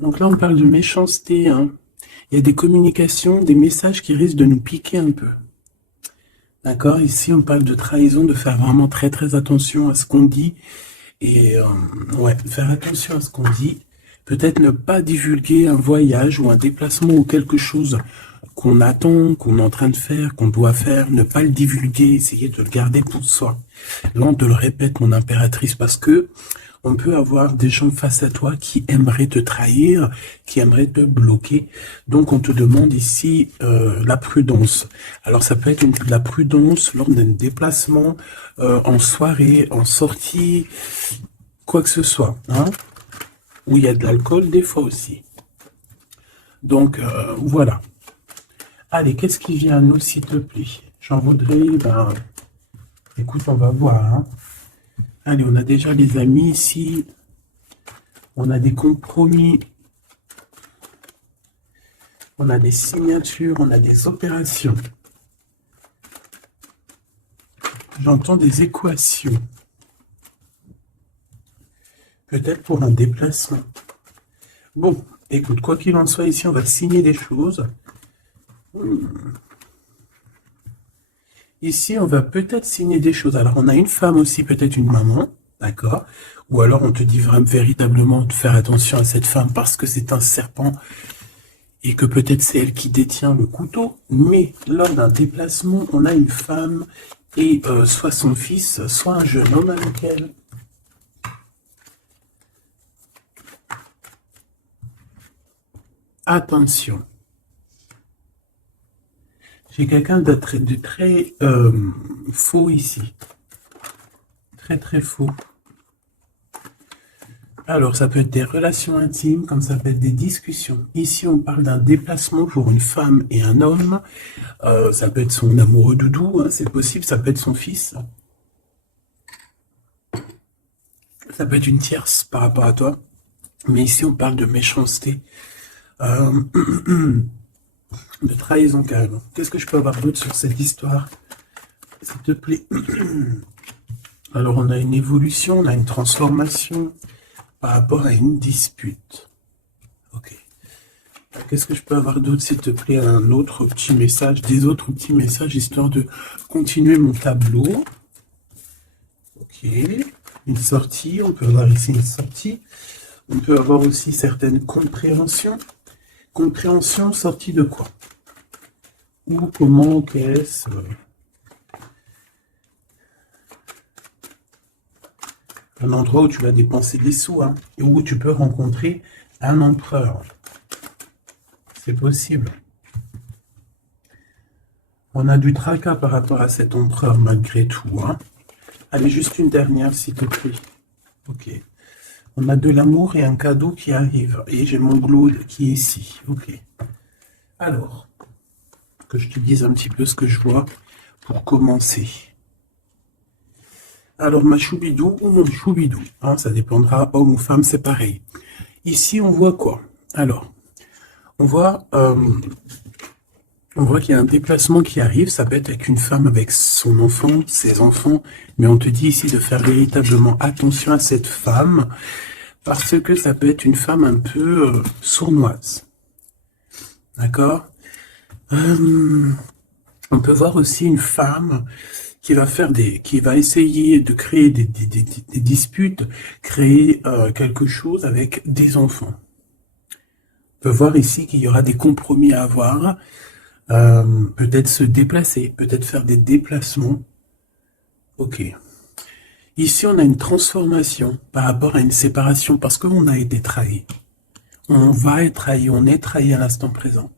Donc là, on parle de méchanceté, hein. Il y a des communications, des messages qui risquent de nous piquer un peu. D'accord? Ici, on parle de trahison, de faire vraiment très très attention à ce qu'on dit. Et ouais, faire attention à ce qu'on dit. Peut-être ne pas divulguer un voyage ou un déplacement ou quelque chose qu'on attend, qu'on est en train de faire, qu'on doit faire. Ne pas le divulguer, essayer de le garder pour soi. Là, on te le répète, mon impératrice, parce que on peut avoir des gens face à toi qui aimeraient te trahir, qui aimeraient te bloquer. Donc, on te demande ici la prudence. Alors, ça peut être la prudence lors d'un déplacement, en soirée, en sortie, quoi que ce soit, hein, où il y a de l'alcool, des fois aussi. Donc, voilà. Allez, qu'est-ce qui vient à nous, s'il te plaît? J'en voudrais, ben, écoute, on va voir, hein. Allez, on a déjà les amis ici. On a des compromis. On a des signatures. On a des opérations. J'entends des équations. Peut-être pour un déplacement. Bon, écoute, quoi qu'il en soit, ici, on va signer des choses. Ici, on va peut-être signer des choses. Alors, on a une femme aussi, peut-être une maman, d'accord? Ou alors, on te dit vraiment véritablement de faire attention à cette femme parce que c'est un serpent et que peut-être c'est elle qui détient le couteau. Mais lors d'un déplacement, on a une femme et soit son fils, soit un jeune homme avec elle. Attention. J'ai quelqu'un de très faux ici. Très très faux. Alors, ça peut être des relations intimes, comme ça peut être des discussions. Ici, on parle d'un déplacement pour une femme et un homme. Ça peut être son amoureux doudou, hein, c'est possible. Ça peut être son fils. Ça peut être une tierce par rapport à toi. Mais ici, on parle de méchanceté. De trahison, carrément. Qu'est-ce que je peux avoir d'autre sur cette histoire, s'il te plaît? Alors, on a une évolution, on a une transformation par rapport à une dispute. Ok. Qu'est-ce que je peux avoir d'autre, s'il te plaît? Un autre petit message, des autres petits messages, histoire de continuer mon tableau. Ok. Une sortie, on peut avoir ici une sortie. On peut avoir aussi certaines compréhensions. Compréhension, sortie de quoi? Ou comment, qu'est-ce? Un endroit où tu vas dépenser des sous, hein, et où tu peux rencontrer un empereur. C'est possible. On a du tracas par rapport à cet empereur malgré tout, hein. Allez, juste une dernière, s'il te plaît. Ok. On a de l'amour et un cadeau qui arrive. Et j'ai mon Glaude qui est ici. Ok. Alors, que je te dise un petit peu ce que je vois pour commencer. Alors, ma choubidou ou mon choubidou, hein, ça dépendra, homme ou femme, c'est pareil. Ici, on voit quoi? Alors, on voit qu'il y a un déplacement qui arrive. Ça peut être avec une femme, avec son enfant, ses enfants. Mais on te dit ici de faire véritablement attention à cette femme parce que ça peut être une femme un peu sournoise. D'accord? On peut voir aussi une femme qui va essayer de créer des disputes, créer quelque chose avec des enfants. On peut voir ici qu'il y aura des compromis à avoir, peut-être se déplacer, peut-être faire des déplacements. Ok. Ici, on a une transformation par rapport à une séparation parce qu'on a été trahi. On va être trahi, on est trahi à l'instant présent.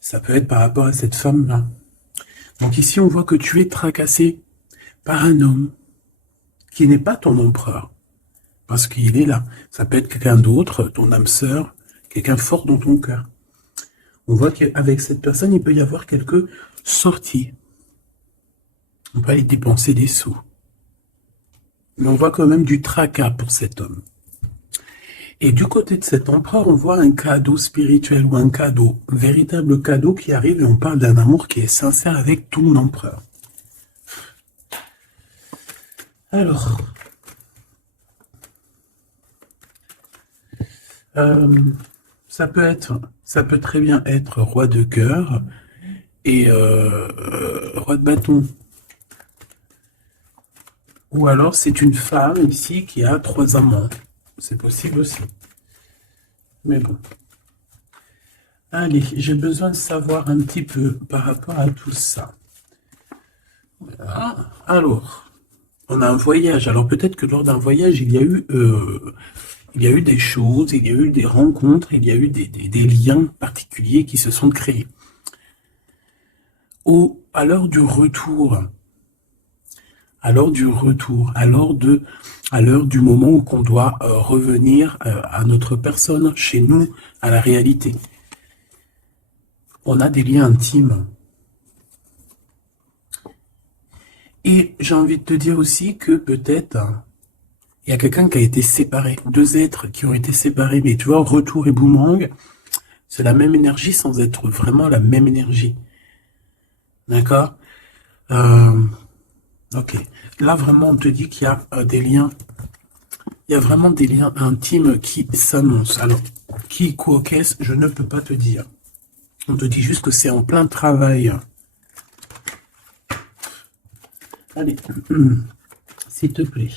Ça peut être par rapport à cette femme-là. Donc ici, on voit que tu es tracassé par un homme qui n'est pas ton empereur. Parce qu'il est là. Ça peut être quelqu'un d'autre, ton âme sœur, quelqu'un fort dans ton cœur. On voit qu'avec cette personne, il peut y avoir quelques sorties. On peut aller dépenser des sous. Mais on voit quand même du tracas pour cet homme. Et du côté de cet empereur, on voit un cadeau spirituel ou un cadeau, un véritable cadeau qui arrive et on parle d'un amour qui est sincère avec ton empereur. Alors, Ça peut très bien être roi de cœur et roi de bâton. Ou alors c'est une femme ici qui a 3 amants. C'est possible aussi. Mais bon. Allez, j'ai besoin de savoir un petit peu par rapport à tout ça. Voilà. Alors, on a un voyage. Alors peut-être que lors d'un voyage, il y a eu des choses, il y a eu des rencontres, il y a eu des liens particuliers qui se sont créés. À l'heure du retour, à l'heure du retour, à l'heure du moment où on doit revenir à notre personne, chez nous, à la réalité. On a des liens intimes. Et j'ai envie de te dire aussi que peut-être il y a quelqu'un qui a été séparé, 2 êtres qui ont été séparés, mais tu vois, retour et boomerang, c'est la même énergie sans être vraiment la même énergie. D'accord? Ok. Là, vraiment, on te dit qu'il y a des liens. Il y a vraiment des liens intimes qui s'annoncent. Alors, qui, quoi, qu'est-ce, je ne peux pas te dire. On te dit juste que c'est en plein travail. Allez, s'il te plaît.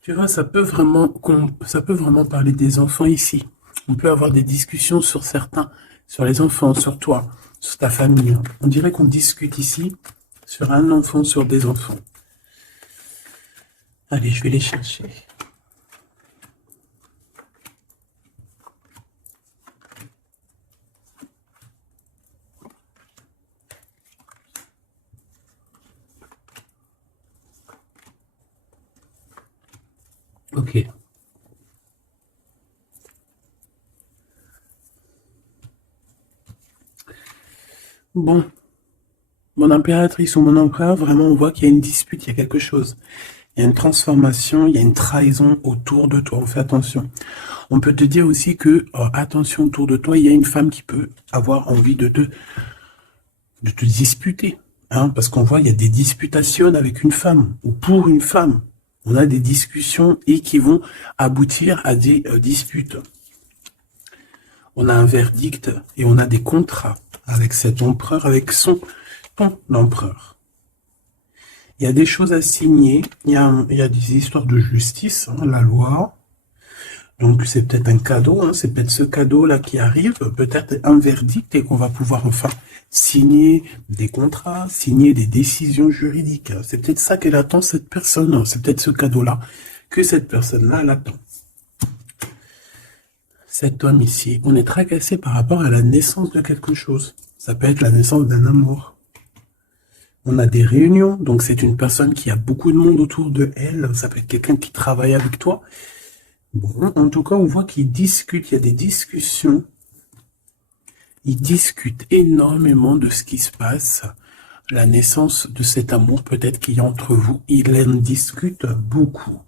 Tu vois, ça peut vraiment parler des enfants ici. On peut avoir des discussions sur les enfants, sur toi, sur ta famille. On dirait qu'on discute ici sur un enfant, sur des enfants. Allez, je vais les chercher. Ok. Bon. Mon impératrice ou mon empereur, vraiment, on voit qu'il y a une dispute, il y a quelque chose. Il y a une transformation, il y a une trahison autour de toi. On fait attention. On peut te dire aussi que, attention, autour de toi, il y a une femme qui peut avoir envie de te disputer. Hein, parce qu'on voit, il y a des disputations avec une femme ou pour une femme. On a des discussions et qui vont aboutir à des disputes. On a un verdict et on a des contrats avec cet empereur, avec ton empereur. Il y a des choses à signer, il y a des histoires de justice, hein, la loi. Donc c'est peut-être un cadeau, hein, c'est peut-être ce cadeau-là qui arrive, peut-être un verdict et qu'on va pouvoir enfin signer des contrats, signer des décisions juridiques. C'est peut-être ça qu'elle attend, cette personne, c'est peut-être ce cadeau-là que cette personne-là attend. Cet homme ici, on est tracassé par rapport à la naissance de quelque chose. Ça peut être la naissance d'un amour. On a des réunions, donc c'est une personne qui a beaucoup de monde autour de elle. Ça peut être quelqu'un qui travaille avec toi. Bon, en tout cas, on voit qu'ils discutent, il y a des discussions. Ils discutent énormément de ce qui se passe. La naissance de cet amour, peut-être qu'il y a entre vous. Ils en discutent beaucoup.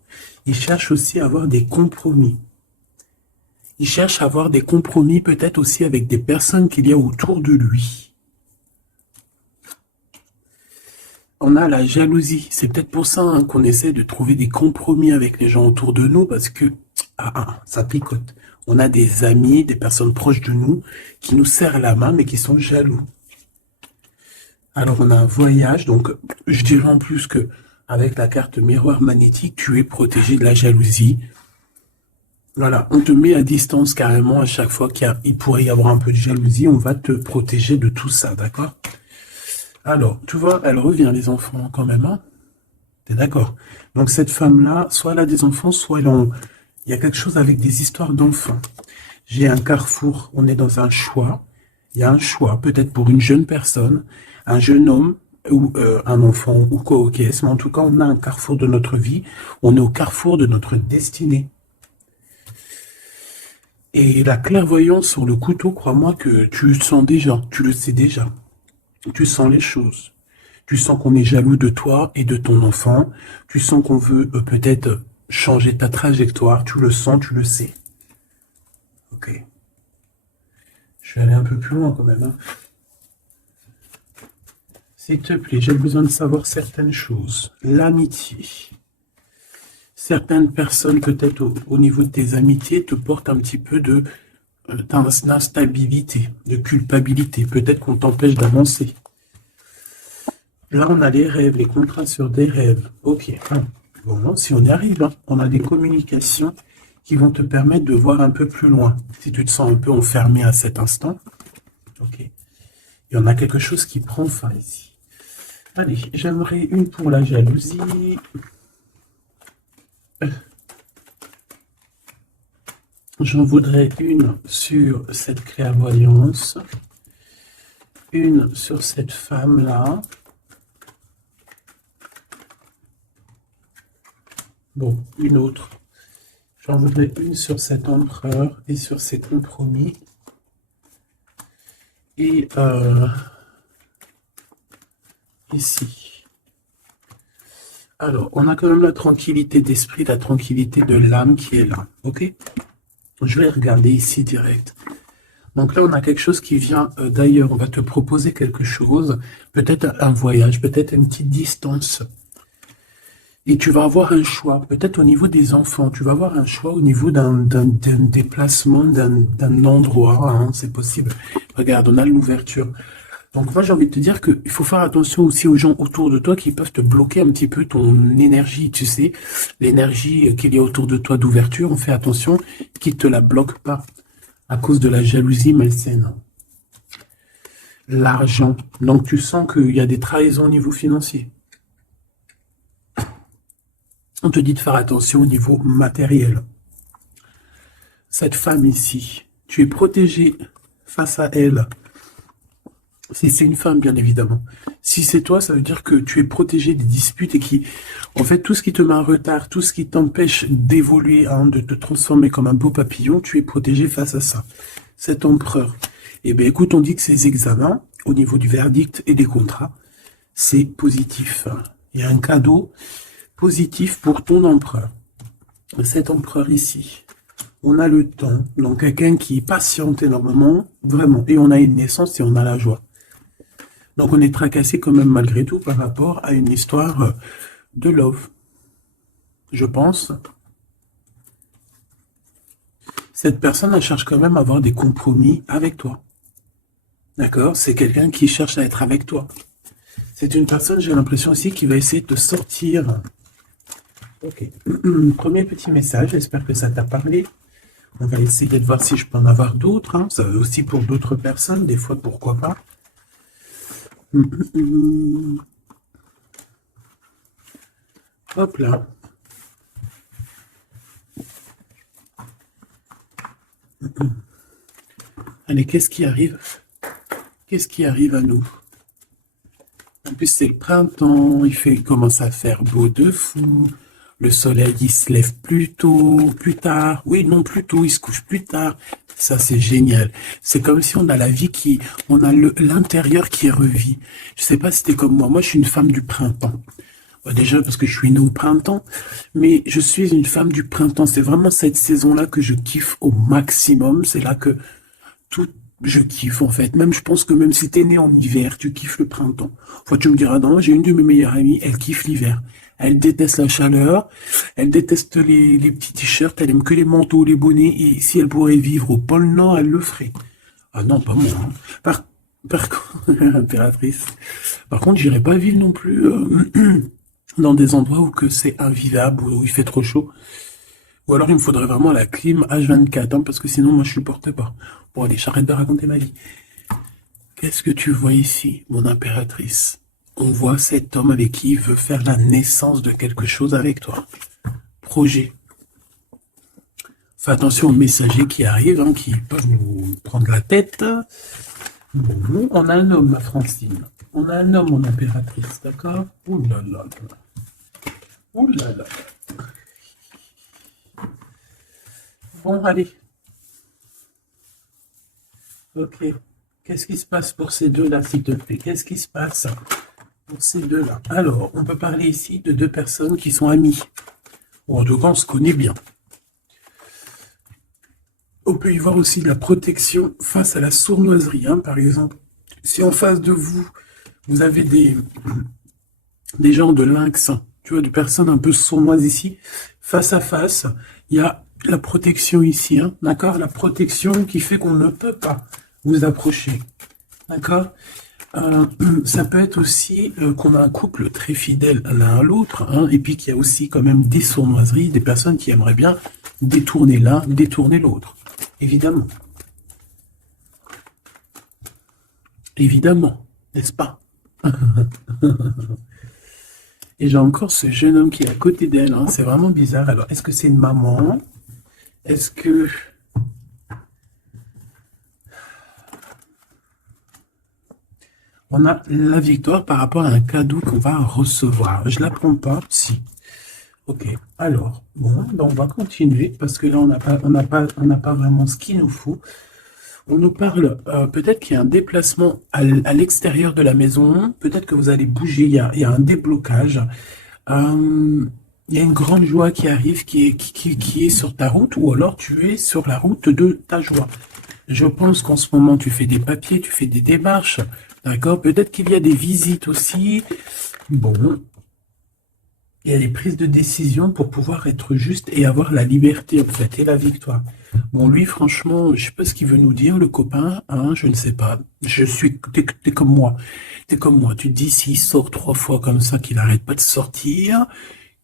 Ils cherchent aussi à avoir des compromis. Ils cherchent à avoir des compromis peut-être aussi avec des personnes qu'il y a autour de lui. On a la jalousie. C'est peut-être pour ça hein, qu'on essaie de trouver des compromis avec les gens autour de nous parce que ça picote. On a des amis, des personnes proches de nous qui nous serrent la main mais qui sont jaloux. Alors on a un voyage, donc je dirais en plus que avec la carte miroir magnétique, tu es protégé de la jalousie. Voilà, on te met à distance carrément à chaque fois qu'il pourrait y avoir un peu de jalousie, on va te protéger de tout ça, d'accord? Alors, tu vois, elle revient les enfants quand même, hein? T'es d'accord? Donc cette femme-là, soit elle a des enfants, soit il y a quelque chose avec des histoires d'enfants. J'ai un carrefour, on est dans un choix. Il y a un choix, peut-être pour une jeune personne, un jeune homme, ou un enfant, ou quoi, ok. Mais en tout cas, on a un carrefour de notre vie. On est au carrefour de notre destinée. Et la clairvoyance sur le couteau, crois-moi que tu le sens déjà, tu le sais déjà. Tu sens les choses. Tu sens qu'on est jaloux de toi et de ton enfant. Tu sens qu'on veut peut-être changer ta trajectoire. Tu le sens, tu le sais. Ok. Je vais aller un peu plus loin quand même. Hein. S'il te plaît, j'ai besoin de savoir certaines choses. L'amitié. Certaines personnes, peut-être au niveau de tes amitiés, te portent un petit peu d'instabilité, de culpabilité. Peut-être qu'on t'empêche d'avancer. Là, on a les rêves, les contrats sur des rêves. Ok. Bon, si on y arrive, hein, on a des communications qui vont te permettre de voir un peu plus loin. Si tu te sens un peu enfermé à cet instant, ok. Il y en a quelque chose qui prend fin ici. Allez, j'aimerais une pour la jalousie. J'en voudrais une sur cette clairvoyance. Une sur cette femme-là. Bon, une autre. J'en voudrais une sur cet empereur et sur ses compromis. Et ici. Alors, on a quand même la tranquillité d'esprit, la tranquillité de l'âme qui est là. Ok? Je vais regarder ici direct. Donc là, on a quelque chose qui vient d'ailleurs. On va te proposer quelque chose. Peut-être un voyage, peut-être une petite distance. Et tu vas avoir un choix, peut-être au niveau des enfants, tu vas avoir un choix au niveau d'un déplacement, d'un endroit, hein, c'est possible. Regarde, on a l'ouverture. Donc moi j'ai envie de te dire qu'il faut faire attention aussi aux gens autour de toi qui peuvent te bloquer un petit peu ton énergie, tu sais, l'énergie qu'il y a autour de toi d'ouverture, on fait attention qu'ils ne te la bloquent pas à cause de la jalousie malsaine. L'argent, donc tu sens qu'il y a des trahisons au niveau financier. On te dit de faire attention au niveau matériel. Cette femme ici, tu es protégé face à elle. Si c'est une femme, bien évidemment. Si c'est toi, ça veut dire que tu es protégé des disputes et qui, en fait, tout ce qui te met en retard, tout ce qui t'empêche d'évoluer, hein, de te transformer comme un beau papillon, tu es protégé face à ça. Cet empereur. Eh bien, écoute, on dit que ces examens, au niveau du verdict et des contrats, c'est positif. Il y a un cadeau positif pour ton empereur. Cet empereur ici, on a le temps, donc quelqu'un qui patiente énormément, vraiment, et on a une naissance et on a la joie. Donc on est tracassé quand même malgré tout par rapport à une histoire de love, je pense. Cette personne, elle cherche quand même à avoir des compromis avec toi. D'accord? C'est quelqu'un qui cherche à être avec toi. C'est une personne, j'ai l'impression aussi, qui va essayer de sortir. Ok. Premier petit message, j'espère que ça t'a parlé. On va essayer de voir si je peux en avoir d'autres. Hein. Ça veut aussi pour d'autres personnes, des fois, pourquoi pas. Hop là. Allez, qu'est-ce qui arrive? Qu'est-ce qui arrive à nous? En plus, c'est le printemps, il commence à faire beau de fou. Le soleil, il se lève plus tôt, plus tard. Oui, non, plus tôt, il se couche plus tard. Ça, c'est génial. C'est comme si on a la vie on a l'intérieur qui revit. Je sais pas si t'es comme moi. Moi, je suis une femme du printemps. Déjà parce que je suis née au printemps, mais je suis une femme du printemps. C'est vraiment cette saison-là que je kiffe au maximum. C'est là que je kiffe en fait. Même je pense que même si t'es né en hiver, tu kiffes le printemps. Enfin, tu me diras, non, j'ai une de mes meilleures amies, elle kiffe l'hiver. Elle déteste la chaleur, elle déteste les petits t-shirts, elle aime que les manteaux, les bonnets, et si elle pourrait vivre au pôle Nord, elle le ferait. Ah non, pas moi. Hein. Par contre, impératrice. Par contre, j'irai pas vivre non plus dans des endroits où que c'est invivable, où il fait trop chaud. Ou alors il me faudrait vraiment la clim H24, hein, parce que sinon moi je supporte pas. Bon allez, j'arrête de raconter ma vie. Qu'est-ce que tu vois ici, mon impératrice? On voit cet homme avec qui il veut faire la naissance de quelque chose avec toi. Projet. Fais attention aux messagers qui arrivent, hein, qui peuvent nous prendre la tête. Bon, on a un homme, ma Francine. On a un homme, mon impératrice, d'accord? Ouh là là là. Ouh là là. Bon, allez. Ok. Qu'est-ce qui se passe pour ces deux-là, s'il te plaît? Qu'est-ce qui se passe pour ces deux-là? Alors, on peut parler ici de deux personnes qui sont amies. Ou en tout cas, on se connaît bien. On peut y voir aussi de la protection face à la sournoiserie. Hein, par exemple, si en face de vous, vous avez des gens de lynx, tu vois, de personnes un peu sournoises ici, face à face. Il y a la protection ici, hein, d'accord? La protection qui fait qu'on ne peut pas vous approcher, d'accord? Euh, Ça peut être aussi qu'on a un couple très fidèle l'un à l'autre, hein, et puis qu'il y a aussi quand même des sournoiseries, des personnes qui aimeraient bien détourner l'un, détourner l'autre. Évidemment. Évidemment, n'est-ce pas? Et j'ai encore ce jeune homme qui est à côté d'elle, hein, c'est vraiment bizarre. Alors, est-ce que c'est une maman? Est-ce que... On a la victoire par rapport à un cadeau qu'on va recevoir. Je la prends pas, si. Ok. Alors, bon, ben on va continuer parce que là, on n'a pas vraiment ce qu'il nous faut. On nous parle, peut-être qu'il y a un déplacement à l'extérieur de la maison. Peut-être que vous allez bouger. Il y a un déblocage. Il y a une grande joie qui arrive, qui est sur ta route, ou alors tu es sur la route de ta joie. Je pense qu'en ce moment, tu fais des papiers, tu fais des démarches, d'accord? Peut-être qu'il y a des visites aussi. Bon, il y a des prises de décision pour pouvoir être juste et avoir la liberté, en fait, et la victoire. Bon, lui, franchement, je sais pas ce qu'il veut nous dire, le copain, hein, je ne sais pas. T'es comme moi. T'es comme moi. Tu te dis, s'il sort 3 fois comme ça, qu'il n'arrête pas de sortir,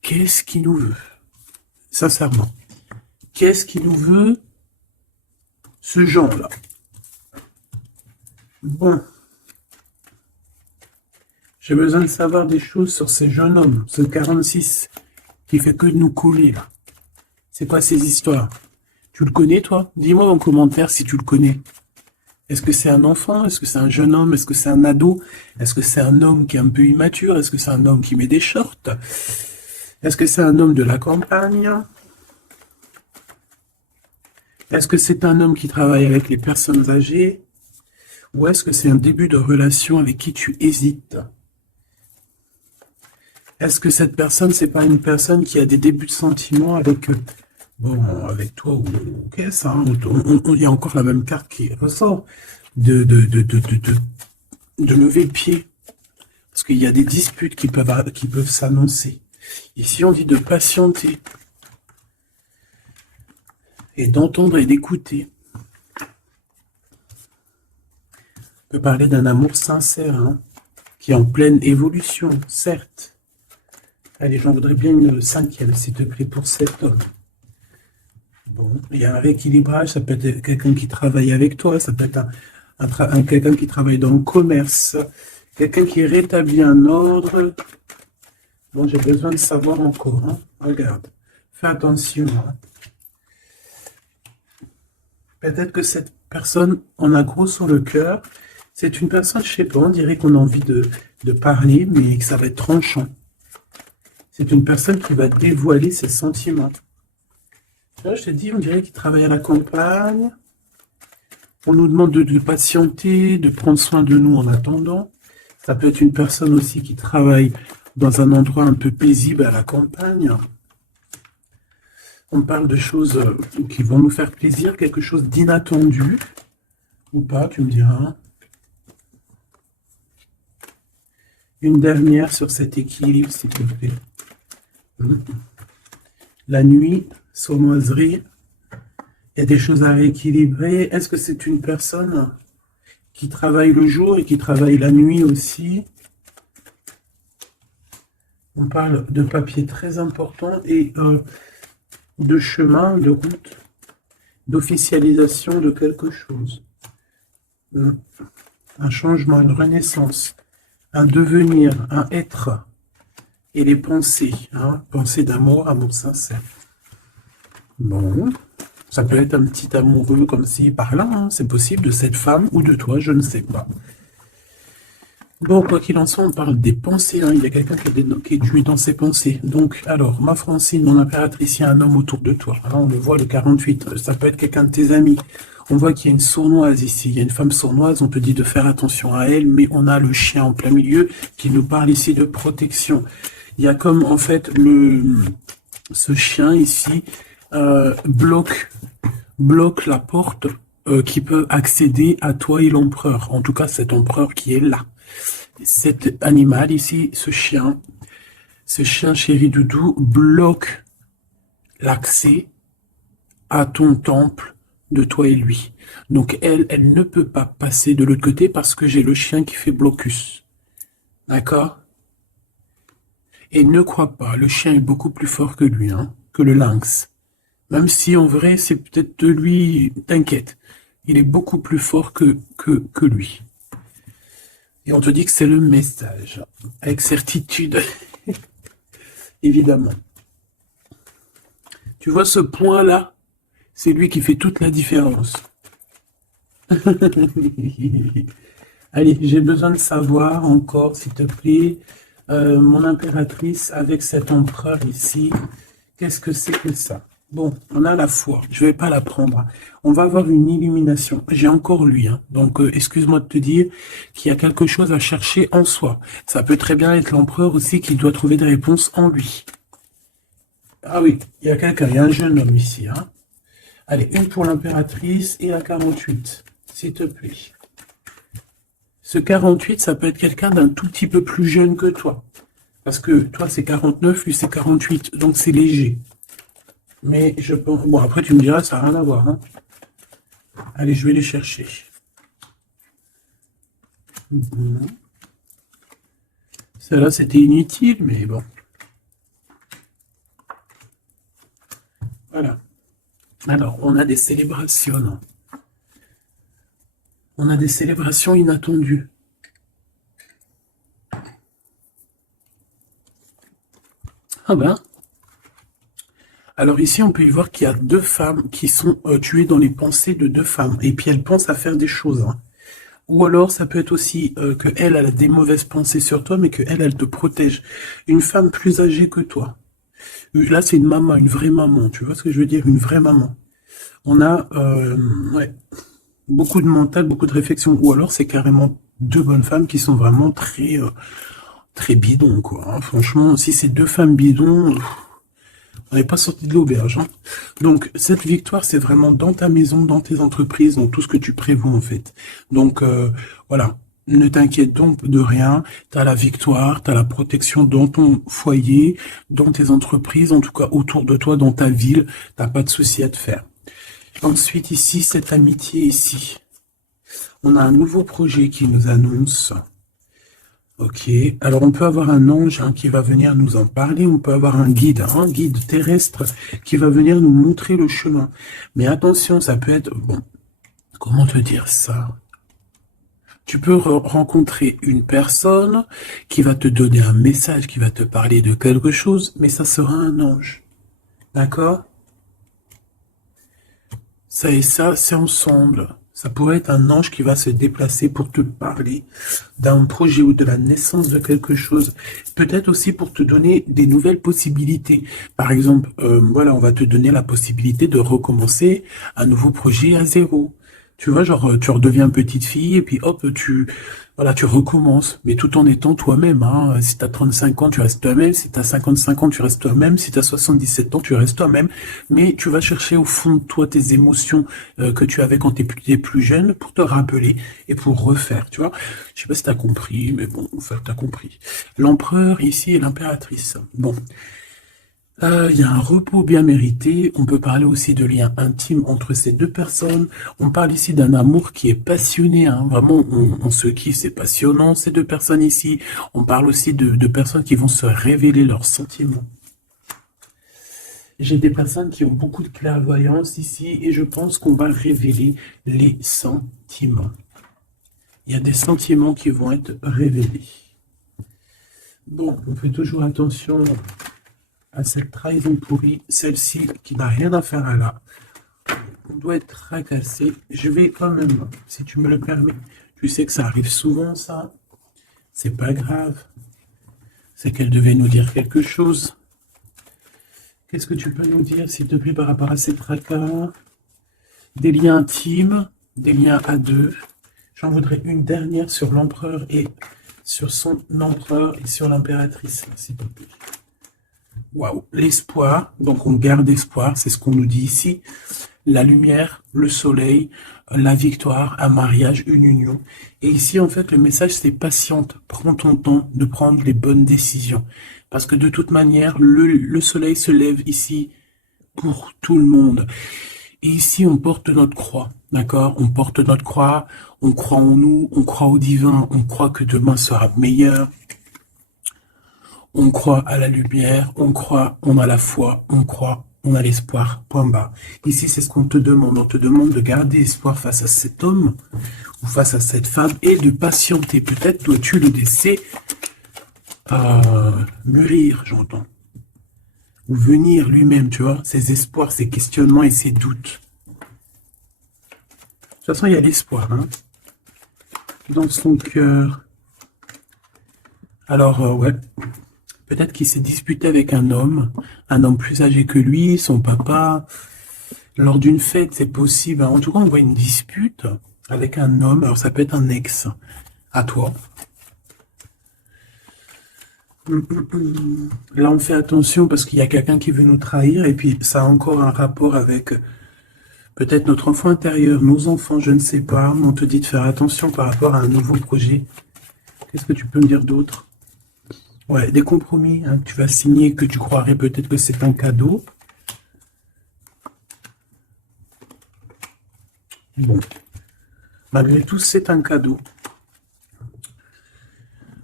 qu'est-ce qu'il nous veut? Sincèrement. Qu'est-ce qu'il nous veut, ce genre-là? Bon. J'ai besoin de savoir des choses sur ces jeunes hommes, ce 46, qui fait que de nous couler, là. C'est quoi ces histoires? Tu le connais, toi? Dis-moi en commentaire si tu le connais. Est-ce que c'est un enfant? Est-ce que c'est un jeune homme? Est-ce que c'est un ado? Est-ce que c'est un homme qui est un peu immature? Est-ce que c'est un homme qui met des shorts? Est-ce que c'est un homme de la campagne? Est-ce que c'est un homme qui travaille avec les personnes âgées? Ou est-ce que c'est un début de relation avec qui tu hésites? Est-ce que cette personne, c'est pas une personne qui a des débuts de sentiments avec, bon, avec toi ou qu'est-ce, hein? Il y a encore la même carte qui ressort de lever le pied. Parce qu'il y a des disputes qui peuvent s'annoncer. Ici, on dit de patienter. Et d'entendre et d'écouter. On peut parler d'un amour sincère, hein, qui est en pleine évolution, certes. Allez, j'en voudrais bien une 5e, s'il te plaît, pour cet homme. Bon, il y a un rééquilibrage, ça peut être quelqu'un qui travaille avec toi, ça peut être quelqu'un qui travaille dans le commerce, quelqu'un qui rétablit un ordre. Bon, j'ai besoin de savoir encore, hein. Regarde, fais attention, hein. Peut-être que cette personne en a gros sur le cœur. C'est une personne, je sais pas, on dirait qu'on a envie de parler, mais que ça va être tranchant. C'est une personne qui va dévoiler ses sentiments. Là, je te dis, on dirait qu'il travaille à la campagne. On nous demande de patienter, de prendre soin de nous en attendant. Ça peut être une personne aussi qui travaille dans un endroit un peu paisible à la campagne. On parle de choses qui vont nous faire plaisir, quelque chose d'inattendu. Ou pas, tu me diras. Une dernière sur cet équilibre, s'il te plaît. La nuit, sournoiserie, il y a des choses à rééquilibrer. Est-ce que c'est une personne qui travaille le jour et qui travaille la nuit aussi? On parle de papier très important et de chemin, de route, d'officialisation de quelque chose. Un changement, une renaissance, un devenir, un être. Et les pensées, hein, pensées d'amour, amour sincère. Bon, ça peut être un petit amoureux comme si par là, hein, c'est possible, de cette femme ou de toi, je ne sais pas. Bon, quoi qu'il en soit, on parle des pensées, hein. Il y a quelqu'un qui est dans ses pensées. Donc, alors, ma Francine, mon impératrice, il y a un homme autour de toi. Là, on le voit, le 48, ça peut être quelqu'un de tes amis. On voit qu'il y a une sournoise ici, il y a une femme sournoise, on te dit de faire attention à elle, mais on a le chien en plein milieu qui nous parle ici de protection. Il y a comme, en fait, ce chien ici bloque la porte qui peut accéder à toi et l'empereur. En tout cas, cet empereur qui est là. Cet animal ici, ce chien, Ce chien chéri doudou bloque l'accès à ton temple de toi et lui. Donc elle ne peut pas passer de l'autre côté parce que j'ai le chien qui fait blocus. D'accord? Et ne crois pas, le chien est beaucoup plus fort que lui, hein, que le lynx. Même si en vrai, c'est peut-être de lui, t'inquiète. Il est beaucoup plus fort que lui. Et on te dit que c'est le message. Avec certitude. Évidemment. Tu vois ce point-là? C'est lui qui fait toute la différence. Allez, j'ai besoin de savoir encore, s'il te plaît, mon impératrice avec cet empereur ici, qu'est-ce que c'est que ça? Bon, on a la foi, je vais pas la prendre. On va avoir une illumination. J'ai encore lui, hein. Donc excuse-moi de te dire qu'il y a quelque chose à chercher en soi. Ça peut très bien être l'empereur aussi qui doit trouver des réponses en lui. Ah oui, il y a quelqu'un, il y a un jeune homme ici, hein. Allez, une pour l'impératrice et la 48, s'il te plaît. Ce 48, ça peut être quelqu'un d'un tout petit peu plus jeune que toi. Parce que toi, c'est 49, lui, c'est 48. Donc, c'est léger. Mais je pense... Bon, après, tu me diras, ça n'a rien à voir. Hein. Allez, je vais les chercher. Celle-là, c'était inutile, mais bon. Voilà. Alors, on a des célébrations. On a des célébrations inattendues. Ah ben. Alors ici, on peut y voir qu'il y a deux femmes qui sont tuées dans les pensées de deux femmes. Et puis, elles pensent à faire des choses. Hein. Ou alors, ça peut être aussi que elle a des mauvaises pensées sur toi, mais que elle te protège. Une femme plus âgée que toi. Là, c'est une maman, une vraie maman. Tu vois ce que je veux dire? Une vraie maman. On a ouais, beaucoup de mental, beaucoup de réflexion. Ou alors, c'est carrément deux bonnes femmes qui sont vraiment très, très bidons, quoi. Hein. Franchement, si c'est deux femmes bidons... On n'est pas sorti de l'auberge. Hein. Donc, cette victoire, c'est vraiment dans ta maison, dans tes entreprises, dans tout ce que tu prévois, en fait. Donc, voilà. Ne t'inquiète donc de rien. Tu as la victoire, tu as la protection dans ton foyer, dans tes entreprises, en tout cas autour de toi, dans ta ville. Tu n'as pas de souci à te faire. Ensuite, ici, cette amitié ici. On a un nouveau projet qui nous annonce... Ok, alors on peut avoir un ange hein, qui va venir nous en parler, on peut avoir un guide terrestre qui va venir nous montrer le chemin. Mais attention, ça peut être... Bon, comment te dire ça? Tu peux rencontrer une personne qui va te donner un message, qui va te parler de quelque chose, mais ça sera un ange. D'accord? Ça et ça, c'est ensemble. Ça pourrait être un ange qui va se déplacer pour te parler d'un projet ou de la naissance de quelque chose. Peut-être aussi pour te donner des nouvelles possibilités. Par exemple, voilà, on va te donner la possibilité de recommencer un nouveau projet à zéro. Tu vois, genre, tu redeviens petite fille et puis hop, voilà, tu recommences, mais tout en étant toi-même. Hein. Si tu as 35 ans, tu restes toi-même. Si tu as 55 ans, tu restes toi-même. Si tu as 77 ans, tu restes toi-même. Mais tu vas chercher au fond de toi tes émotions que tu avais quand tu étais plus jeune pour te rappeler et pour refaire, tu vois. Je sais pas si tu as compris, mais bon, enfin, tu as compris. L'empereur ici et l'impératrice. Bon. Il y a un repos bien mérité. On peut parler aussi de liens intimes entre ces deux personnes. On parle ici d'un amour qui est passionné. Hein. Vraiment, on se kiffe, c'est passionnant, ces deux personnes ici. On parle aussi de personnes qui vont se révéler leurs sentiments. J'ai des personnes qui ont beaucoup de clairvoyance ici et je pense qu'on va révéler les sentiments. Il y a des sentiments qui vont être révélés. Bon, on fait toujours attention à cette trahison pourrie, celle-ci qui n'a rien à faire à là. On doit être tracassé. Je vais quand même, si tu me le permets, tu sais que ça arrive souvent ça. C'est pas grave. C'est qu'elle devait nous dire quelque chose. Qu'est-ce que tu peux nous dire, s'il te plaît, par rapport à ces tracas? Des liens intimes, des liens à deux. J'en voudrais une dernière sur l'empereur et sur son empereur et sur l'impératrice, s'il te plaît. Waouh, l'espoir, donc on garde espoir, c'est ce qu'on nous dit ici. La lumière, le soleil, la victoire, un mariage, une union. Et ici, en fait, le message, c'est patiente. Prends ton temps de prendre les bonnes décisions. Parce que de toute manière, le soleil se lève ici pour tout le monde. Et ici, on porte notre croix, d'accord? On porte notre croix, on croit en nous, on croit au divin, on croit que demain sera meilleur, on croit à la lumière, on croit, on a la foi, on croit, on a l'espoir, point bas. Ici, c'est ce qu'on te demande. On te demande de garder espoir face à cet homme ou face à cette femme et de patienter. Peut-être dois-tu le laisser mûrir, j'entends. Ou venir lui-même, tu vois, ses espoirs, ses questionnements et ses doutes. De toute façon, il y a l'espoir, hein, dans son cœur. Alors, ouais, peut-être qu'il s'est disputé avec un homme plus âgé que lui, son papa, lors d'une fête, c'est possible. En tout cas, on voit une dispute avec un homme, alors ça peut être un ex à toi. Là, on fait attention parce qu'il y a quelqu'un qui veut nous trahir et puis ça a encore un rapport avec peut-être notre enfant intérieur, nos enfants, je ne sais pas. On te dit de faire attention par rapport à un nouveau projet. Qu'est-ce que tu peux me dire d'autre? Ouais, des compromis hein, que tu vas signer, que tu croirais peut-être que c'est un cadeau. Bon, malgré tout, c'est un cadeau.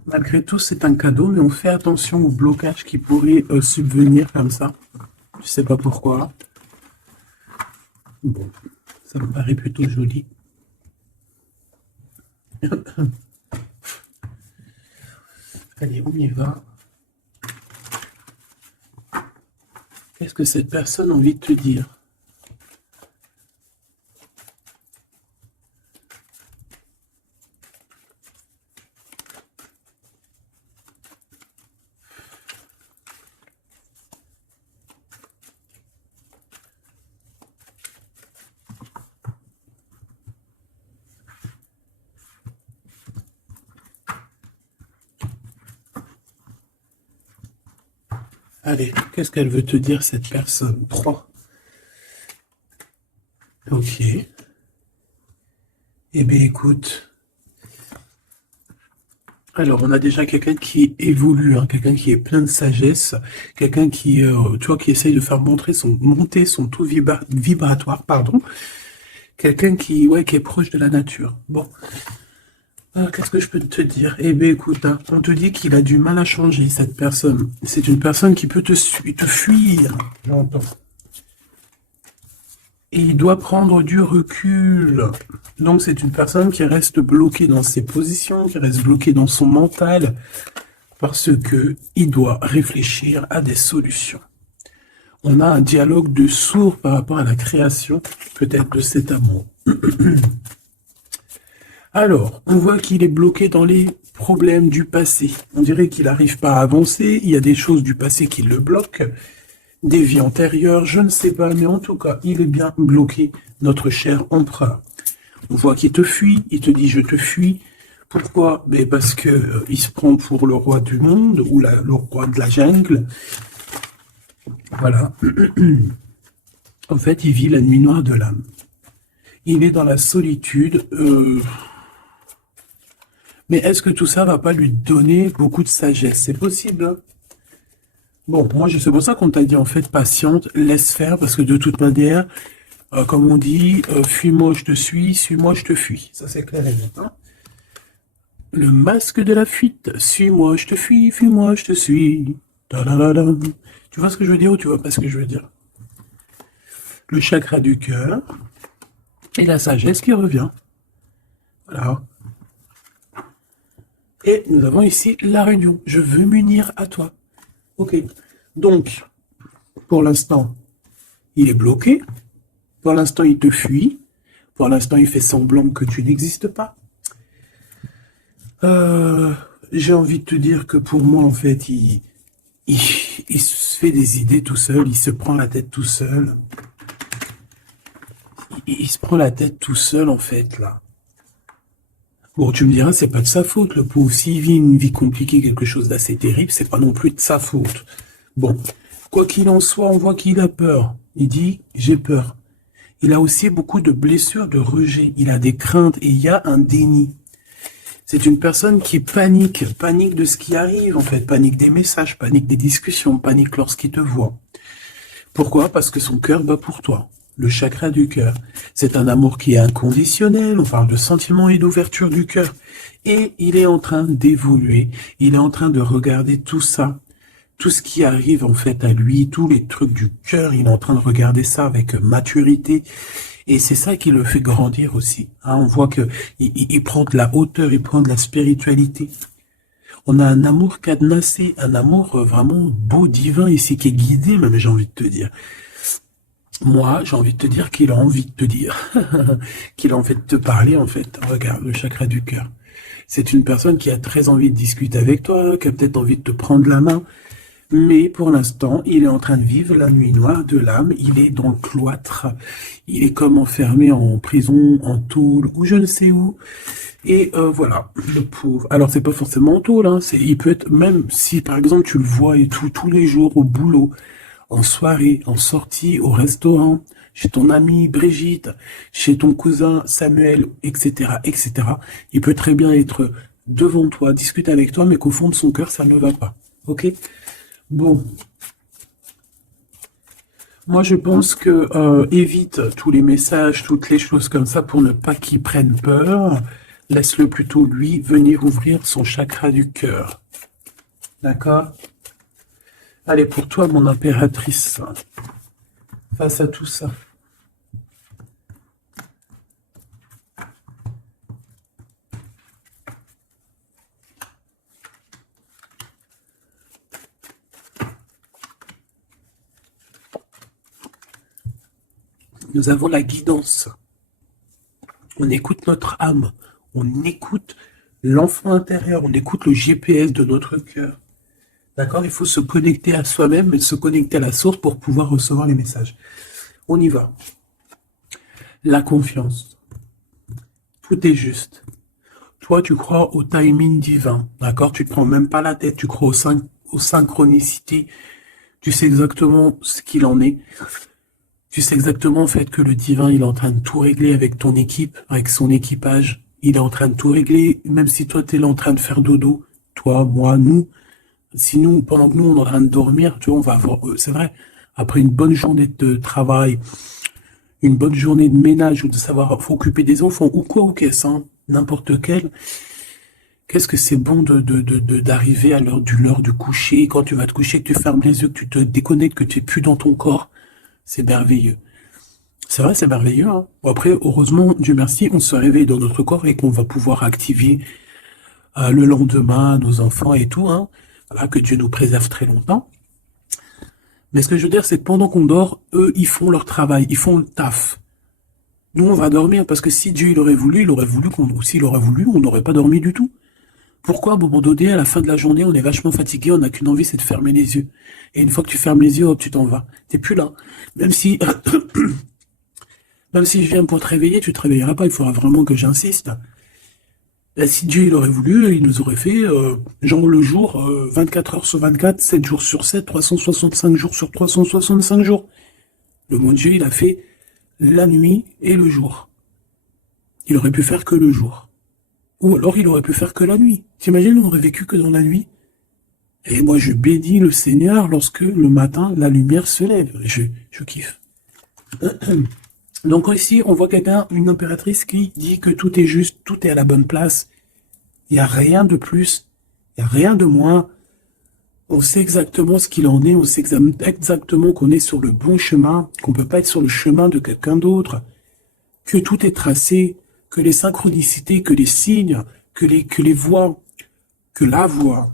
Malgré tout, c'est un cadeau, mais on fait attention aux blocages qui pourraient subvenir comme ça. Je sais pas pourquoi. Bon, ça me paraît plutôt joli. Allez, on y va. Qu'est-ce que cette personne a envie de te dire? Allez, qu'est-ce qu'elle veut te dire, cette personne? 3. Ok. Eh bien, écoute. Alors, on a déjà quelqu'un qui évolue, hein, quelqu'un qui est plein de sagesse, quelqu'un qui, tu vois, qui essaye de faire monter son taux vibratoire, pardon. Quelqu'un qui, ouais, qui est proche de la nature. Bon. Qu'est-ce que je peux te dire? Eh bien, écoute, hein, on te dit qu'il a du mal à changer, cette personne. C'est une personne qui peut te fuir, j'entends. Et il doit prendre du recul. Donc, c'est une personne qui reste bloquée dans ses positions, qui reste bloquée dans son mental, parce que il doit réfléchir à des solutions. On a un dialogue de sourds par rapport à la création, peut-être de cet amour. Alors, on voit qu'il est bloqué dans les problèmes du passé. On dirait qu'il n'arrive pas à avancer, il y a des choses du passé qui le bloquent, des vies antérieures, je ne sais pas, mais en tout cas, il est bien bloqué, notre cher empereur. On voit qu'il te fuit, il te dit « je te fuis ». Pourquoi? Mais parce que il se prend pour le roi du monde, ou le roi de la jungle. Voilà. En fait, il vit la nuit noire de l'âme. Il est dans la solitude. Mais est-ce que tout ça va pas lui donner beaucoup de sagesse? C'est possible, hein? Bon, moi, c'est pour ça qu'on t'a dit, en fait, patiente, laisse faire, parce que de toute manière, comme on dit, fuis-moi, je te suis-moi, je te fuis. Ça, c'est clair et net, hein? Le masque de la fuite, suis-moi, je te fuis, fuis-moi, je te suis. Da-da-da-da. Tu vois ce que je veux dire ou tu vois pas ce que je veux dire? Le chakra du cœur et la sagesse qui revient. Voilà. Et nous avons ici la réunion. Je veux m'unir à toi. Ok. Donc, pour l'instant, il est bloqué. Pour l'instant, il te fuit. Pour l'instant, il fait semblant que tu n'existes pas. J'ai envie de te dire que pour moi, en fait, il se fait des idées tout seul. Il se prend la tête tout seul. Il se prend la tête tout seul, en fait, là. Bon, tu me diras, c'est pas de sa faute, le pauvre. S'il vit une vie compliquée, quelque chose d'assez terrible, c'est pas non plus de sa faute. Bon, quoi qu'il en soit, on voit qu'il a peur. Il dit, j'ai peur. Il a aussi beaucoup de blessures, de rejet. Il a des craintes et il y a un déni. C'est une personne qui panique de ce qui arrive, en fait, panique des messages, panique des discussions, panique lorsqu'il te voit. Pourquoi? Parce que son cœur bat pour toi. Le chakra du cœur. C'est un amour qui est inconditionnel, on parle de sentiment et d'ouverture du cœur. Et il est en train d'évoluer, il est en train de regarder tout ça, tout ce qui arrive en fait à lui, tous les trucs du cœur, il est en train de regarder ça avec maturité. Et c'est ça qui le fait grandir aussi. Hein, on voit que il prend de la hauteur, il prend de la spiritualité. On a un amour cadenassé, un amour vraiment beau, divin ici, qui est guidé même, j'ai envie de te dire. Moi, j'ai envie de te dire qu'il a envie de te dire, qu'il a envie de te parler en fait. Regarde, le chakra du cœur. C'est une personne qui a très envie de discuter avec toi, qui a peut-être envie de te prendre la main, mais pour l'instant, il est en train de vivre la nuit noire de l'âme, il est dans le cloître, il est comme enfermé en prison, en tôle, ou je ne sais où, et voilà, le pauvre. Alors c'est pas forcément en tôle, hein, il peut être, même si par exemple tu le vois et tout, tous les jours au boulot, en soirée, en sortie, au restaurant, chez ton amie Brigitte, chez ton cousin Samuel, etc., etc. Il peut très bien être devant toi, discuter avec toi, mais qu'au fond de son cœur, ça ne va pas. Ok? Bon. Moi, je pense que évite tous les messages, toutes les choses comme ça pour ne pas qu'il prenne peur. Laisse-le plutôt, lui, venir ouvrir son chakra du cœur. D'accord? Allez, pour toi, mon impératrice, face à tout ça. Nous avons la guidance. On écoute notre âme. On écoute l'enfant intérieur. On écoute le GPS de notre cœur. D'accord? Il faut se connecter à soi-même et se connecter à la source pour pouvoir recevoir les messages. On y va. La confiance. Tout est juste. Toi, tu crois au timing divin. D'accord? Tu ne te prends même pas la tête. Tu crois aux synchronicités. Tu sais exactement ce qu'il en est. Tu sais exactement en fait que le divin, il est en train de tout régler avec ton équipe, avec son équipage. Il est en train de tout régler, même si toi, tu es là en train de faire dodo. Toi, moi, nous. Si nous, pendant que nous, on est en train de dormir, tu vois, on va avoir, c'est vrai, après une bonne journée de travail, une bonne journée de ménage ou de savoir occuper des enfants ou quoi, ou qu'est-ce, hein, n'importe quel. Qu'est-ce que c'est bon d'arriver à l'heure du coucher, quand tu vas te coucher, que tu fermes les yeux, que tu te déconnectes, que tu es plus dans ton corps. C'est merveilleux. C'est vrai, c'est merveilleux. Hein. Bon, après, heureusement, Dieu merci, on se réveille dans notre corps et qu'on va pouvoir activer le lendemain nos enfants et tout. Hein. Voilà, que Dieu nous préserve très longtemps. Mais ce que je veux dire, c'est que pendant qu'on dort, eux, ils font leur travail, ils font le taf. Nous, on va dormir parce que si Dieu il aurait voulu s'il aurait voulu, on n'aurait pas dormi du tout. Pourquoi, à un moment donné, à la fin de la journée, on est vachement fatigué, on n'a qu'une envie, c'est de fermer les yeux. Et une fois que tu fermes les yeux, hop, tu t'en vas. T'es plus là. Même si, même si je viens pour te réveiller, tu te réveilleras pas, il faudra vraiment que j'insiste. Et si Dieu, il aurait voulu, il nous aurait fait, genre le jour, 24 heures sur 24, 7 jours sur 7, 365 jours sur 365 jours. Le bon Dieu, il a fait la nuit et le jour. Il aurait pu faire que le jour. Ou alors il aurait pu faire que la nuit. T'imagines, on aurait vécu que dans la nuit. Et moi, je bénis le Seigneur lorsque le matin, la lumière se lève. Je kiffe. Donc ici, on voit quelqu'un, une impératrice qui dit que tout est juste, tout est à la bonne place. Il n'y a rien de plus, il n'y a rien de moins. On sait exactement ce qu'il en est, on sait exactement qu'on est sur le bon chemin, qu'on ne peut pas être sur le chemin de quelqu'un d'autre, que tout est tracé, que les synchronicités, que les signes, que les voix, que la voix,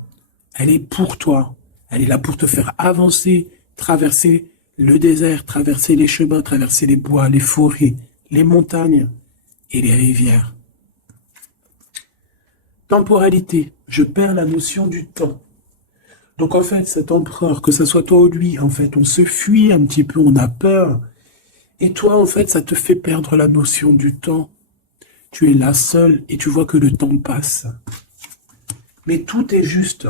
elle est pour toi. Elle est là pour te faire avancer, traverser le désert, traverser les chemins, traverser les bois, les forêts, les montagnes et les rivières. Temporalité. Je perds la notion du temps. Donc en fait, cet empereur, que ce soit toi ou lui, en fait, on se fuit un petit peu, on a peur. Et toi, en fait, ça te fait perdre la notion du temps. Tu es là seul et tu vois que le temps passe. Mais tout est juste.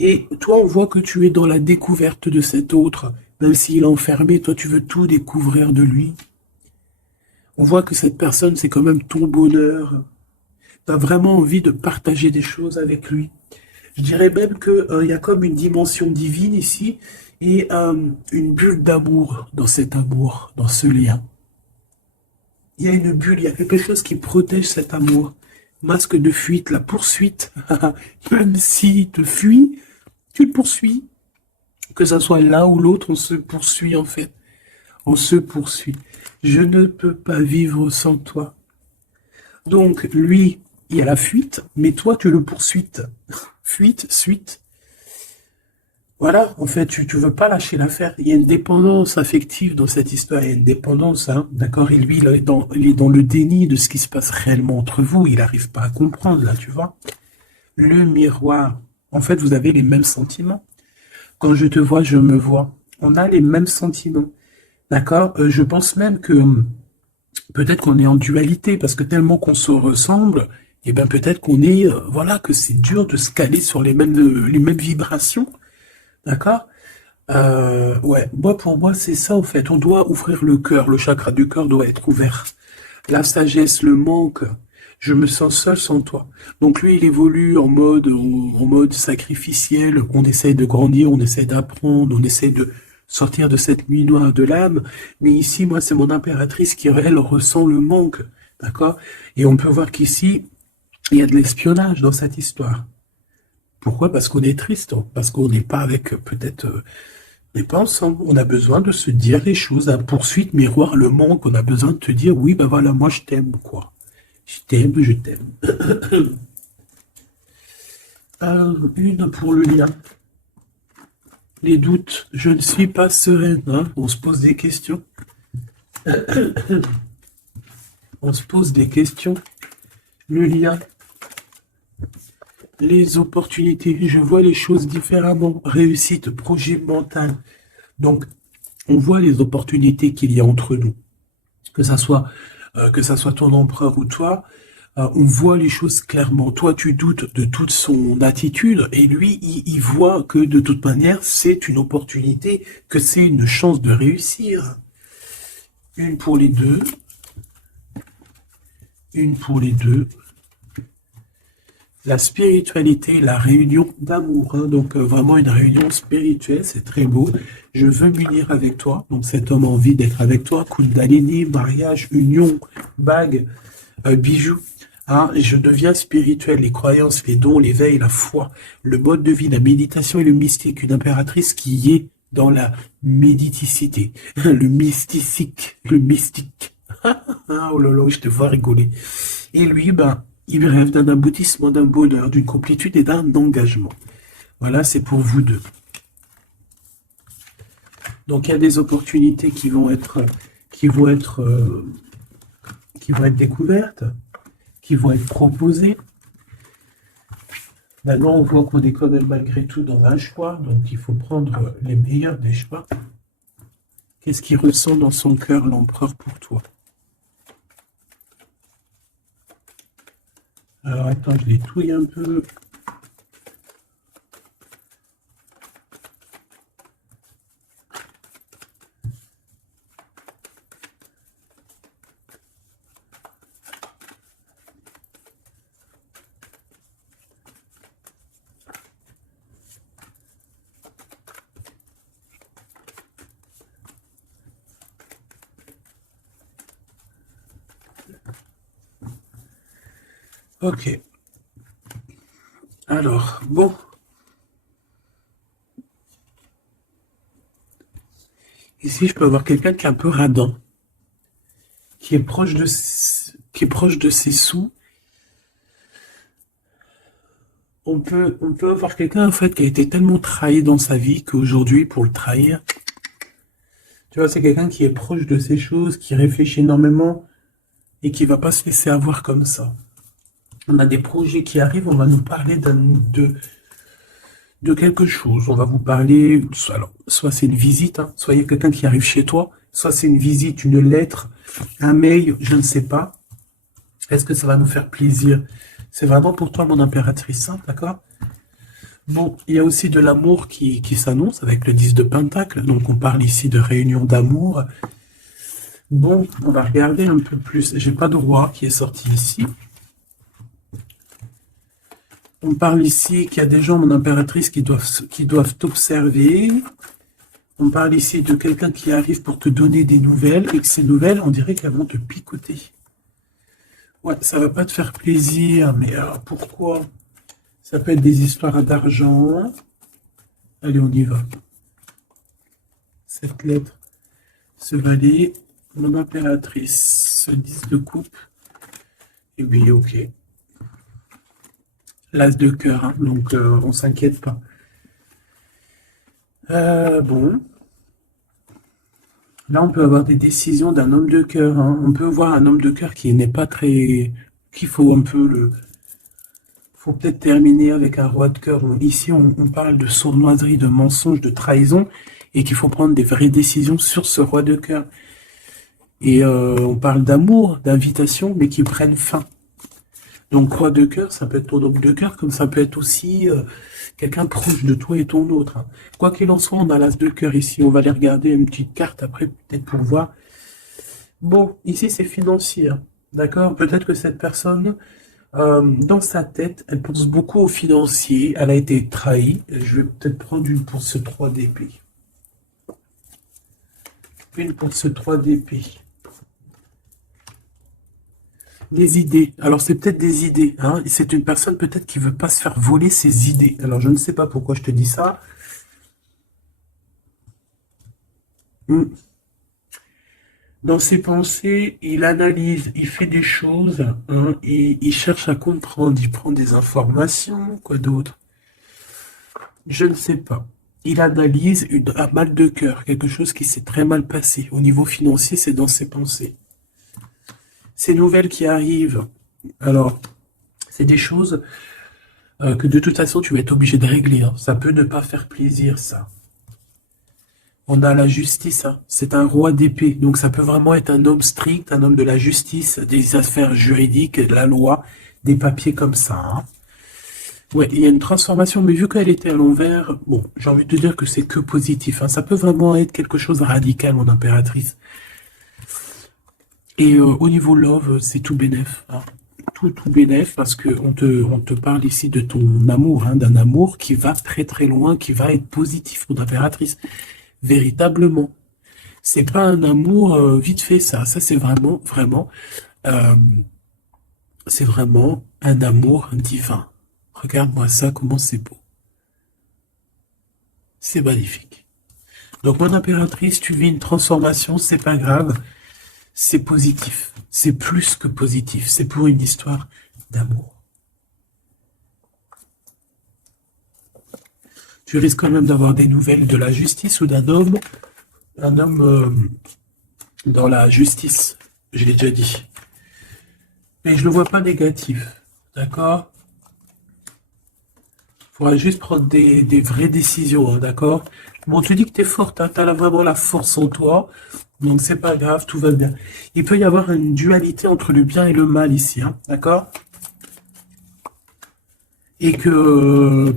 Et toi, on voit que tu es dans la découverte de cet autre. Même s'il est enfermé, toi, tu veux tout découvrir de lui. On voit que cette personne, c'est quand même ton bonheur. Tu as vraiment envie de partager des choses avec lui. Je dirais même que il y a comme une dimension divine ici et une bulle d'amour dans cet amour, dans ce lien. Il y a une bulle, il y a quelque chose qui protège cet amour. Masque de fuite, la poursuite. Même s'il te fuit, tu le poursuis. Que ça soit l'un ou l'autre, on se poursuit en fait. On se poursuit. Je ne peux pas vivre sans toi. Donc, lui, il y a la fuite, mais toi, tu le poursuis. Fuite, suite. Voilà, en fait, tu veux pas lâcher l'affaire. Il y a une dépendance affective dans cette histoire. Il y a une dépendance, hein, d'accord. Et lui, il est dans le déni de ce qui se passe réellement entre vous. Il n'arrive pas à comprendre, là, tu vois. Le miroir. En fait, vous avez les mêmes sentiments. Quand je te vois, je me vois. On a les mêmes sentiments. D'accord? Je pense même que peut-être qu'on est en dualité, parce que tellement qu'on se ressemble, et bien peut-être qu'on est, voilà, que c'est dur de se caler sur les mêmes vibrations. D'accord? Ouais, moi pour moi c'est ça en fait. On doit ouvrir le cœur, le chakra du cœur doit être ouvert. La sagesse, le manque, je me sens seul sans toi. Donc lui il évolue en mode sacrificiel. On essaie de grandir, on essaie d'apprendre, on essaie de sortir de cette nuit noire de l'âme. Mais ici moi c'est mon impératrice qui elle ressent le manque, d'accord? Et on peut voir qu'ici il y a de l'espionnage dans cette histoire. Pourquoi? Parce qu'on est triste, parce qu'on n'est pas avec, peut-être, on n'est pas ensemble. On a besoin de se dire les choses, la poursuite, miroir, le manque. On a besoin de te dire, oui, ben voilà, moi je t'aime, quoi. Je t'aime, je t'aime. Une pour le lien. Les doutes, je ne suis pas sereine, hein. On se pose des questions. On se pose des questions. Le lien. Les opportunités, je vois les choses différemment. Réussite, projet mental. Donc, on voit les opportunités qu'il y a entre nous. Que ça soit ton empereur ou toi, on voit les choses clairement. Toi, tu doutes de toute son attitude et lui, il voit que de toute manière, c'est une opportunité, que c'est une chance de réussir. Une pour les deux. Une pour les deux. La spiritualité, la réunion d'amour, hein, donc vraiment une réunion spirituelle, c'est très beau. Je veux m'unir avec toi, donc cet homme a envie d'être avec toi. Kundalini, mariage, union, bague, bijoux. Hein, je deviens spirituel, les croyances, les dons, l'éveil, la foi, le mode de vie, la méditation et le mystique. Une impératrice qui est dans la méditicité, le mystique, le mystique. Oh là là, je te vois rigoler. Et lui, ben, il rêve d'un aboutissement, d'un bonheur, d'une complétude et d'un engagement. Voilà, c'est pour vous deux. Donc, il y a des opportunités qui vont être découvertes, qui vont être proposées. Maintenant, on voit qu'on est quand même malgré tout dans un choix, donc il faut prendre les meilleurs des choix. Qu'est-ce qu'il ressent dans son cœur, l'empereur, pour toi? Alors, attends, je les touille un peu. Ok. Alors, bon. Ici, je peux avoir quelqu'un qui est un peu radin, qui est proche de ses sous. On peut avoir quelqu'un, en fait, qui a été tellement trahi dans sa vie qu'aujourd'hui, pour le trahir, tu vois, c'est quelqu'un qui est proche de ses choses, qui réfléchit énormément et qui va pas se laisser avoir comme ça. On a des projets qui arrivent, on va nous parler de quelque chose. On va vous parler, alors, soit c'est une visite, hein, soit il y a quelqu'un qui arrive chez toi, soit c'est une visite, une lettre, un mail, je ne sais pas. Est-ce que ça va nous faire plaisir? C'est vraiment pour toi, mon impératrice, hein, d'accord? Bon, il y a aussi de l'amour qui s'annonce avec le 10 de Pentacle, donc on parle ici de réunion d'amour. Bon, on va regarder un peu plus. J'ai pas de roi qui est sorti ici. On parle ici qu'il y a des gens, mon impératrice, qui doivent t'observer. On parle ici de quelqu'un qui arrive pour te donner des nouvelles, et que ces nouvelles, on dirait qu'elles vont te picoter. Ouais, ça va pas te faire plaisir, mais pourquoi? Ça peut être des histoires d'argent. Allez, on y va. Cette lettre, ce valet, mon impératrice, ce 10 de coupe. Et puis, ok. L'as de cœur, hein, donc on s'inquiète pas. Bon. Là, on peut avoir des décisions d'un homme de cœur, hein. On peut voir un homme de cœur qui n'est pas très... qu'il faut un peu le... faut peut-être terminer avec un roi de cœur. Ici, on parle de sournoiserie, de mensonge, de trahison, et qu'il faut prendre des vraies décisions sur ce roi de cœur. Et on parle d'amour, d'invitation, mais qui prennent fin. Donc, roi de cœur, ça peut être ton homme de cœur, comme ça peut être aussi quelqu'un proche de toi et ton autre, hein. Quoi qu'il en soit, on a l'as de cœur ici. On va aller regarder une petite carte après, peut-être pour voir. Bon, ici, c'est financier, hein. D'accord? Peut-être que cette personne, dans sa tête, elle pense beaucoup au financier. Elle a été trahie. Je vais peut-être prendre une pour ce 3 d'épée. Une pour ce 3 d'épée. Des idées. Alors, c'est peut-être des idées, hein. C'est une personne peut-être qui veut pas se faire voler ses idées. Alors, je ne sais pas pourquoi je te dis ça. Dans ses pensées, il analyse, il fait des choses, hein, il cherche à comprendre, il prend des informations, quoi d'autre? Je ne sais pas. Il analyse un mal de cœur, quelque chose qui s'est très mal passé. Au niveau financier, c'est dans ses pensées. Ces nouvelles qui arrivent, alors, c'est des choses que de toute façon, tu vas être obligé de régler, hein. Ça peut ne pas faire plaisir, ça. On a la justice, hein. C'est un roi d'épée, donc ça peut vraiment être un homme strict, un homme de la justice, des affaires juridiques, de la loi, des papiers comme ça, hein. Ouais, il y a une transformation, mais vu qu'elle était à l'envers, bon, j'ai envie de dire que c'est que positif, hein. Ça peut vraiment être quelque chose de radical, mon impératrice. Et au niveau love, c'est tout bénef, hein. Tout bénef, parce que on te parle ici de ton amour, hein, d'un amour qui va très très loin, qui va être positif, mon impératrice. Véritablement. C'est pas un amour vite fait, ça. Ça, c'est vraiment, vraiment, euh, c'est vraiment un amour divin. Regarde-moi ça, comment c'est beau. C'est magnifique. Donc, mon impératrice, tu vis une transformation, c'est pas grave. C'est positif. C'est plus que positif. C'est pour une histoire d'amour. Tu risques quand même d'avoir des nouvelles de la justice ou d'un homme dans la justice, je l'ai déjà dit. Mais je ne le vois pas négatif, d'accord? Il faudra juste prendre des vraies décisions, hein, d'accord? Bon, tu dis que tu es forte, hein, tu as vraiment la force en toi, donc c'est pas grave, tout va bien. Il peut y avoir une dualité entre le bien et le mal ici, hein, d'accord? Et que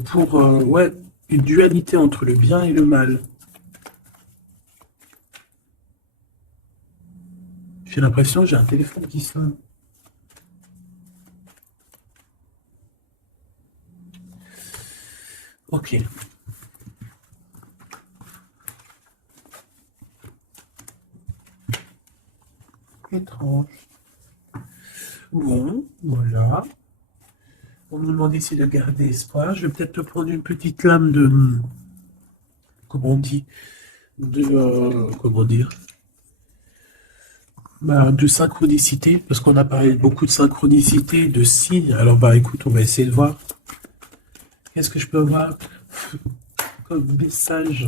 ouais, une dualité entre le bien et le mal. J'ai l'impression que j'ai un téléphone qui sonne. Ok. Étrange. Bon, voilà. On nous demande ici de garder espoir. Je vais peut-être te prendre une petite lame de... Comment on dit? Comment dire? Bah, de synchronicité, parce qu'on a parlé beaucoup de synchronicité, de signes. Alors, bah, écoute, on va essayer de voir. Qu'est-ce que je peux avoir comme message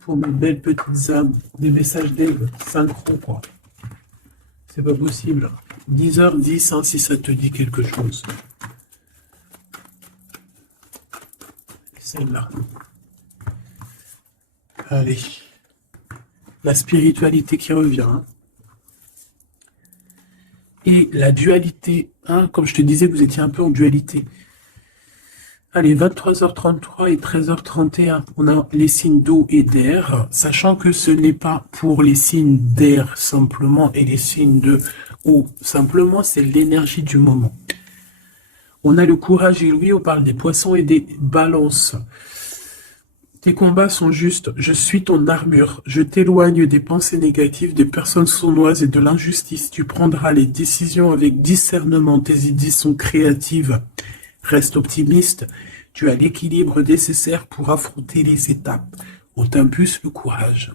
pour mes belles petites âmes? Des messages d'Ève, synchro, quoi. C'est pas possible. 10h10, hein, si ça te dit quelque chose. C'est là. Allez. La spiritualité qui revient, hein. Et la dualité, hein, comme je te disais, vous étiez un peu en dualité. Allez, 23h33 et 13h31, on a les signes d'eau et d'air, sachant que ce n'est pas pour les signes d'air simplement et les signes de eau simplement, c'est l'énergie du moment. On a le courage et lui, on parle des poissons et des balances. Tes combats sont justes, je suis ton armure, je t'éloigne des pensées négatives, des personnes sournoises et de l'injustice. Tu prendras les décisions avec discernement, tes idées sont créatives. Reste optimiste, tu as l'équilibre nécessaire pour affronter les étapes. On t'impulse le courage.